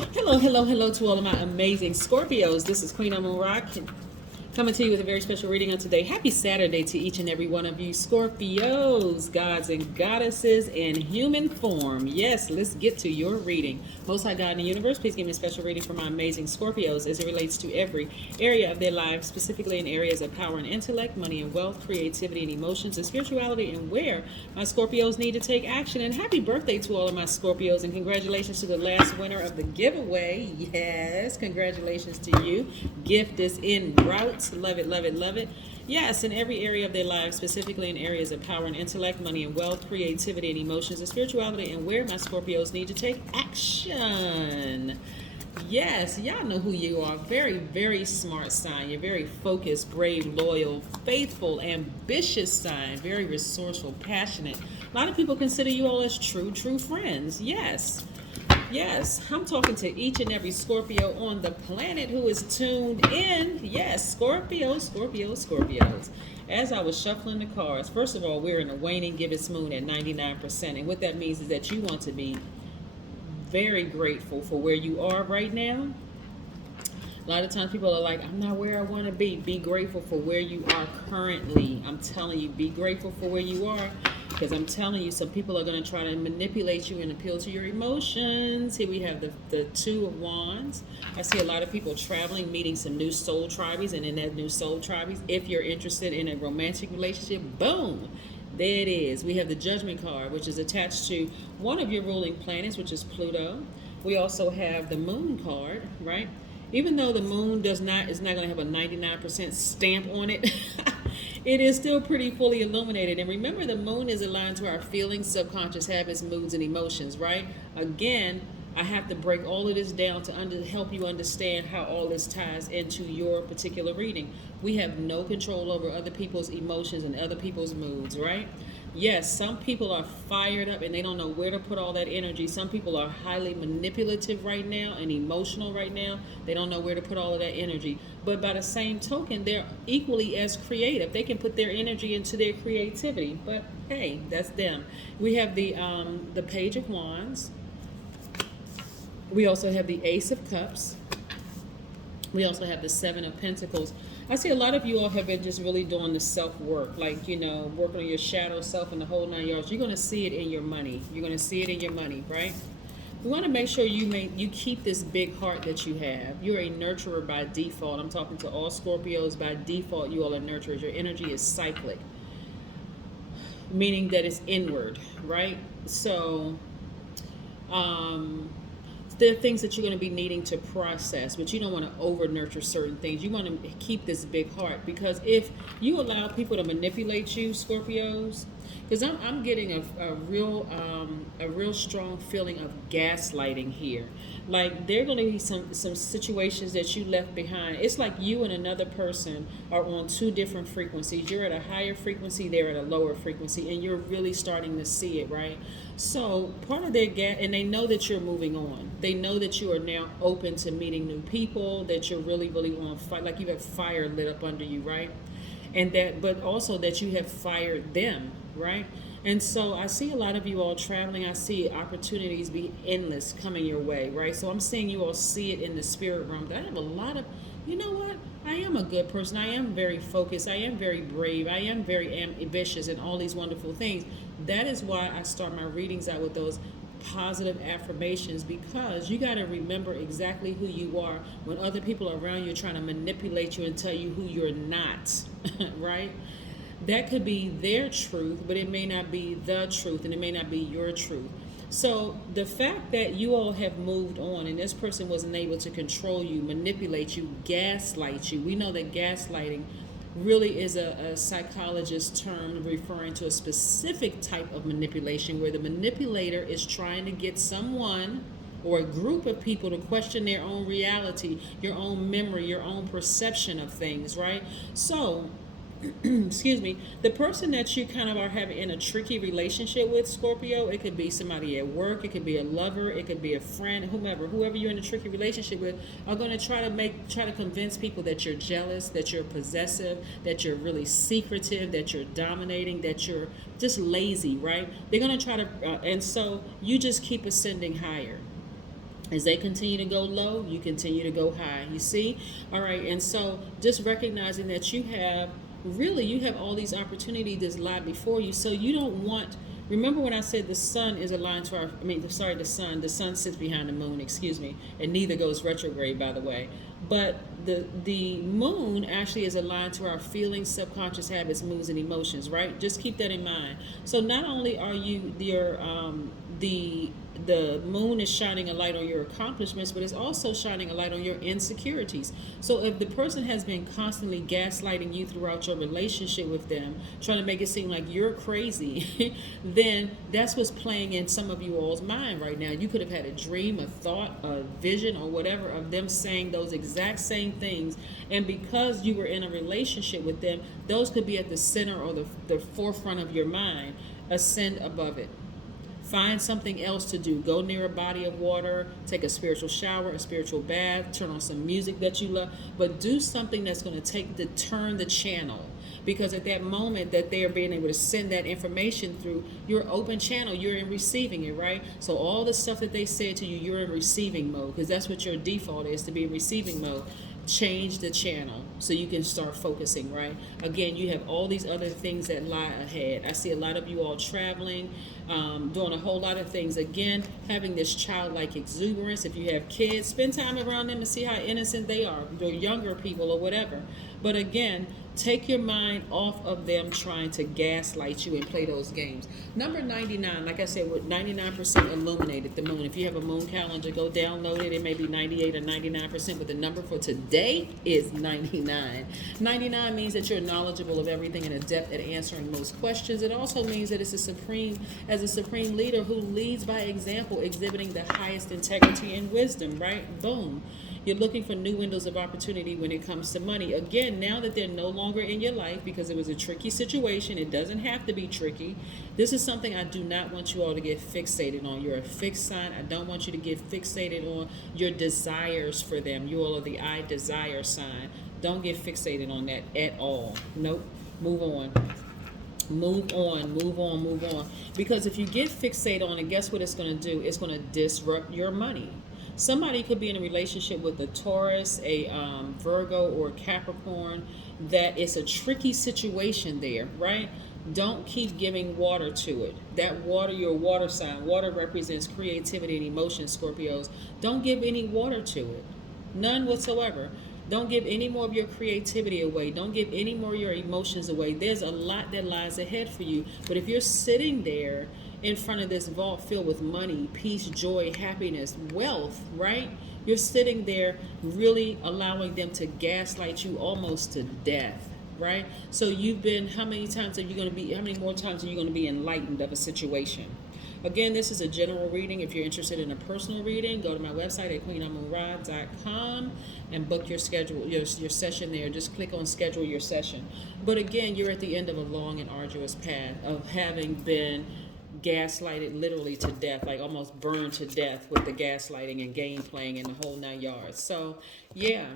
Hello, hello, hello to all of my amazing Scorpios. This is Queen Amun Ra coming to you with a very special reading on today. Happy Saturday to each and every one of you Scorpios, gods and goddesses in human form. Yes, let's get to your reading. Most High God in the universe, please give me a special reading for my amazing Scorpios as it relates to every area of their lives, specifically in areas of power and intellect, money and wealth, creativity and emotions, and spirituality, and where my Scorpios need to take action. And happy birthday to all of my Scorpios, and congratulations to the last winner of the giveaway. Yes, congratulations to you. Gift is en route. Love it, love it, love it. Yes, in every area of their lives, specifically in areas of power and intellect, money and wealth, creativity and emotions, and spirituality, and where my Scorpios need to take action. Yes, y'all know who you are. Very, very smart sign. You're very focused, brave, loyal, faithful, ambitious sign. Very resourceful, passionate. A lot of people consider you all as true friends. Yes. Yes, I'm talking to each and every Scorpio on the planet who is tuned in. Yes, Scorpios. As I was shuffling the cards, first of all, we're in a waning gibbous moon at 99%. And what that means is that you want to be very grateful for where you are right now. A lot of times people are like, I'm not where I want to be. Be grateful for where you are currently. I'm telling you, be grateful for where you are. Because I'm telling you, some people are going to try to manipulate you and appeal to your emotions. Here we have the Two of Wands. I see a lot of people traveling, meeting some new soul tribes. And in that new soul tribes, if you're interested in a romantic relationship, boom, there it is. We have the Judgment card, which is attached to one of your ruling planets, which is Pluto. We also have the Moon card, right? Even though the moon is not going to have a 99% stamp on it, it is still pretty fully illuminated. And remember, the moon is aligned to our feelings, subconscious habits, moods, and emotions, right? Again, I have to break all of this down to help you understand how all this ties into your particular reading. We have no control over other people's emotions and other people's moods, right? Yes, some people are fired up and they don't know where to put all that energy. Some people are highly manipulative right now and emotional right now. They don't know where to put all of that energy. But by the same token, they're equally as creative. They can put their energy into their creativity. But hey, that's them. We have the Page of Wands. We also have the Ace of Cups. We also have the Seven of Pentacles. I see a lot of you all have been just really doing the self-work, like, working on your shadow self and the whole 9 yards. You're going to see it in your money. You're going to see it in your money, right? We want to make sure you keep this big heart that you have. You're a nurturer by default. I'm talking to all Scorpios. By default, you all are nurturers. Your energy is cyclic, meaning that it's inward, right? So, there are things that you're going to be needing to process, but you don't want to over nurture certain things. You want to keep this big heart, because if you allow people to manipulate you, Scorpios, because I'm getting a real strong feeling of gaslighting here. Like, there are going to be some situations that you left behind. It's like you and another person are on two different frequencies. You're at a higher frequency, they're at a lower frequency, and you're really starting to see it, right? So part of their and they know that you're moving on. They know that you are now open to meeting new people, that you're really, really on fire, like you have fire lit up under you, right? And that, but also that you have fired them, right? And so I see a lot of you all traveling. I see opportunities be endless coming your way, right? So I'm seeing you all see it in the spirit realm. But I have a lot of, you know what? I am a good person. I am very focused. I am very brave. I am very ambitious and all these wonderful things. That is why I start my readings out with those positive affirmations, because you got to remember exactly who you are when other people around you are trying to manipulate you and tell you who you're not, right? That could be their truth, but it may not be the truth, and it may not be your truth. So the fact that you all have moved on and this person wasn't able to control you, manipulate you, gaslight you. We know that gaslighting really is a psychologist's term referring to a specific type of manipulation where the manipulator is trying to get someone or a group of people to question their own reality, your own memory, your own perception of things, right? So excuse me, the person that you kind of are having in a tricky relationship with, Scorpio, it could be somebody at work, it could be a lover, it could be a friend, whoever you're in a tricky relationship with, are going to try to convince people that you're jealous, that you're possessive, that you're really secretive, that you're dominating, that you're just lazy, right? They're going to try to, and so you just keep ascending higher. As they continue to go low, you continue to go high. You see? All right. And so just recognizing that you have all these opportunities that lie before you. So you don't want, remember when I said the sun is aligned to the sun sits behind the moon, excuse me, and neither goes retrograde, by the way. But the moon actually is aligned to our feelings, subconscious habits, moods, and emotions, right? Just keep that in mind. So not only are you the moon is shining a light on your accomplishments, but it's also shining a light on your insecurities. So if the person has been constantly gaslighting you throughout your relationship with them, trying to make it seem like you're crazy, then that's what's playing in some of you all's mind right now. You could have had a dream, a thought, a vision, or whatever of them saying those exact same things. And because you were in a relationship with them, those could be at the center or the forefront of your mind. Ascend above it. Find something else to do. Go near a body of water, take a spiritual shower, a spiritual bath, turn on some music that you love, but do something that's going to turn the channel. Because at that moment that they're being able to send that information through, you're open channel, you're in receiving it, right? So all the stuff that they said to you, you're in receiving mode, because that's what your default is, to be in receiving mode. Change the channel so you can start focusing, right? Again, you have all these other things that lie ahead. I see a lot of you all traveling, doing a whole lot of things. Again, having this childlike exuberance. If you have kids, spend time around them and see how innocent they are. They're younger people or whatever. But again, take your mind off of them trying to gaslight you and play those games. Number 99, like I said, we're 99% illuminated, the moon. If you have a moon calendar, go download it. It may be 98 or 99%, but the number for today is 99. 99 means that you're knowledgeable of everything and adept at answering most questions. It also means that it's a supreme leader who leads by example, exhibiting the highest integrity and wisdom, right? Boom. You're looking for new windows of opportunity when it comes to money. Again, now that they're no longer in your life because it was a tricky situation, it doesn't have to be tricky. This is something I do not want you all to get fixated on. You're a fixed sign. I don't want you to get fixated on your desires for them. You all are the I desire sign. Don't get fixated on that at all. Nope. Move on. Move on, move on, move on. Because if you get fixated on it, guess what it's going to do? It's going to disrupt your money. Somebody could be in a relationship with a Taurus, a Virgo, or Capricorn, that it's a tricky situation there, right? Don't keep giving water to it. That water, your water sign, water represents creativity and emotion, Scorpios. Don't give any water to it. None whatsoever. Don't give any more of your creativity away. Don't give any more of your emotions away. There's a lot that lies ahead for you. But if you're sitting there in front of this vault filled with money, peace, joy, happiness, wealth, right? You're sitting there really allowing them to gaslight you almost to death, right? So you've been, how many more times are you going to be enlightened of a situation? Again, this is a general reading. If you're interested in a personal reading, go to my website at queenamunra.com and book your session there. Just click on schedule your session. But again, you're at the end of a long and arduous path of having been gaslighted literally to death, like almost burned to death with the gaslighting and game playing and the whole 9 yards. So yeah,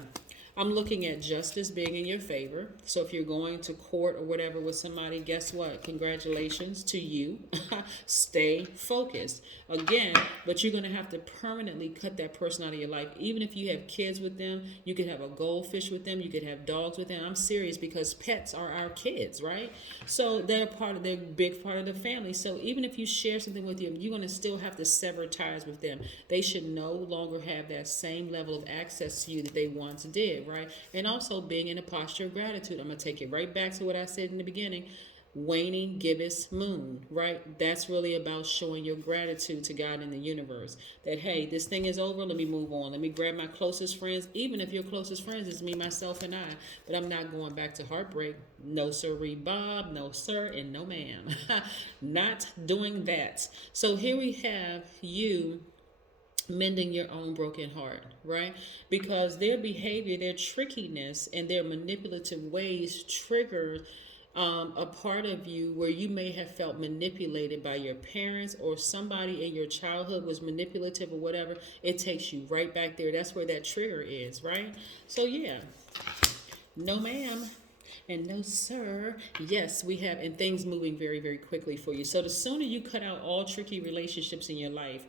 I'm looking at justice being in your favor. So if you're going to court or whatever with somebody, guess what? Congratulations to you. Stay focused. Again, but you're going to have to permanently cut that person out of your life. Even if you have kids with them, you could have a goldfish with them, you could have dogs with them. I'm serious, because pets are our kids, right? So they're a big part of the family. So even if you share something with them, you're going to still have to sever ties with them. They should no longer have that same level of access to you that they once did, right? And also being in a posture of gratitude. I'm going to take it right back to what I said in the beginning. Waning gibbous moon, right? That's really about showing your gratitude to God and the universe. That, hey, this thing is over. Let me move on. Let me grab my closest friends. Even if your closest friends is me, myself, and I. But I'm not going back to heartbreak. No sirree, Bob. No sir, and no ma'am. Not doing that. So here we have you mending your own broken heart, right? Because their behavior, their trickiness, and their manipulative ways triggered a part of you where you may have felt manipulated by your parents, or somebody in your childhood was manipulative or whatever. It takes you right back there. That's where that trigger is, right? So yeah, no ma'am and no sir. Yes, we have, and things moving very, very quickly for you. So the sooner you cut out all tricky relationships in your life,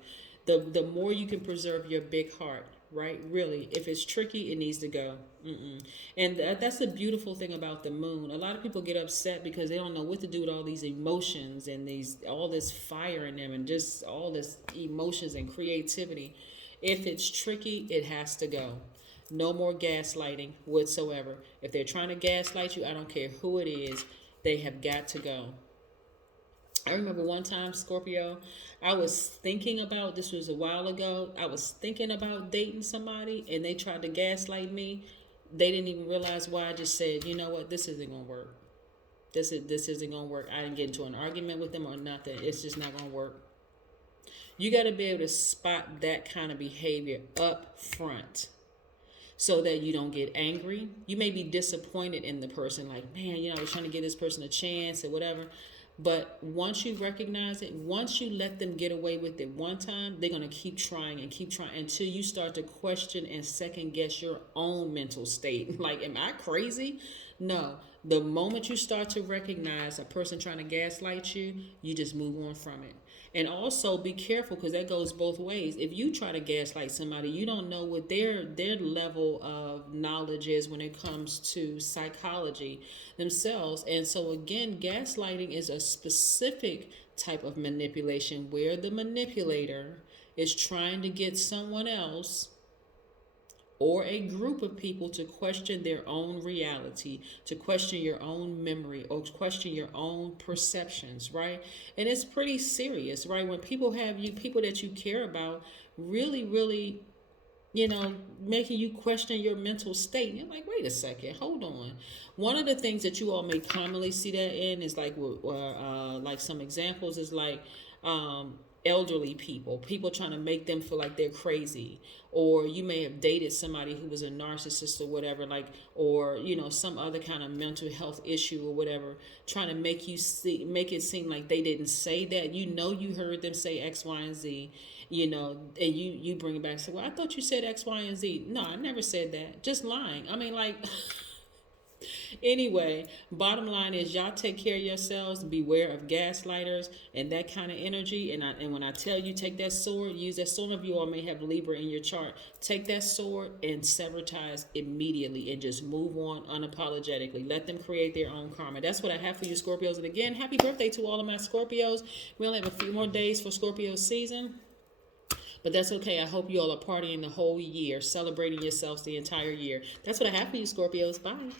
The more you can preserve your big heart, right? Really, if it's tricky, it needs to go. And that's the beautiful thing about the moon. A lot of people get upset because they don't know what to do with all these emotions and all this fire in them and just all this emotions and creativity. If it's tricky, it has to go. No more gaslighting whatsoever. If they're trying to gaslight you, I don't care who it is, they have got to go. I remember one time, Scorpio, I was thinking about, this was a while ago, I was thinking about dating somebody and they tried to gaslight me. They didn't even realize why. I just said, you know what, this isn't going to work. This isn't going to work. I didn't get into an argument with them or nothing. It's just not going to work. You got to be able to spot that kind of behavior up front so that you don't get angry. You may be disappointed in the person, like, man, I was trying to give this person a chance or whatever. But once you recognize it, once you let them get away with it one time, they're going to keep trying until you start to question and second guess your own mental state. Like, am I crazy? No. The moment you start to recognize a person trying to gaslight you, you just move on from it. And also be careful, because that goes both ways. If you try to gaslight somebody, you don't know what their level of knowledge is when it comes to psychology themselves. And so again, gaslighting is a specific type of manipulation where the manipulator is trying to get someone else or a group of people to question their own reality, to question your own memory, or question your own perceptions, right? And it's pretty serious, right? When people have you, people that you care about, really, really, making you question your mental state. And you're like, wait a second, hold on. One of the things that you all may commonly see that in is like some examples is like, elderly people trying to make them feel like they're crazy, or you may have dated somebody who was a narcissist or whatever, like, or some other kind of mental health issue or whatever, trying to make it seem like they didn't say that. You heard them say X, Y, and Z, and you bring it back and say, well, I thought you said X, Y, and Z. No, I never said that. Just lying. I mean, like. Anyway, bottom line is y'all take care of yourselves. Beware of gaslighters and that kind of energy. And when I tell you take that sword, use that. Some of you all may have Libra in your chart. Take that sword and sever ties immediately and just move on unapologetically. Let them create their own karma. That's what I have for you, Scorpios. And again, happy birthday to all of my Scorpios. We only have a few more days for Scorpio season. But that's okay. I hope you all are partying the whole year, celebrating yourselves the entire year. That's what I have for you, Scorpios. Bye.